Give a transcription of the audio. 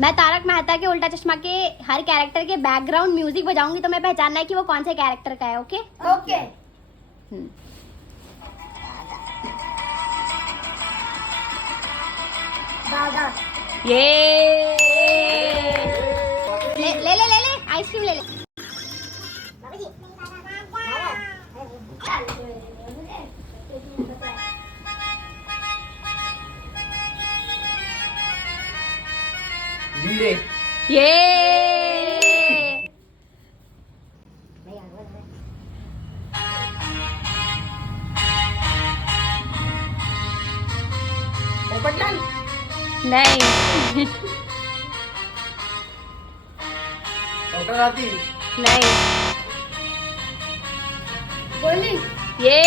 मैं तारक मेहता के उल्टा चश्मा के हर कैरेक्टर के बैकग्राउंड म्यूजिक बजाऊंगी तो मैं पहचानना है कि वो कौन से कैरेक्टर का है। Okay okay. दादा। ये ले ले ले ले ले आइसक्रीम ले ले। वीरे। ये पोपटलाल। नहीं डॉक्टर आती। नहीं गोली। ये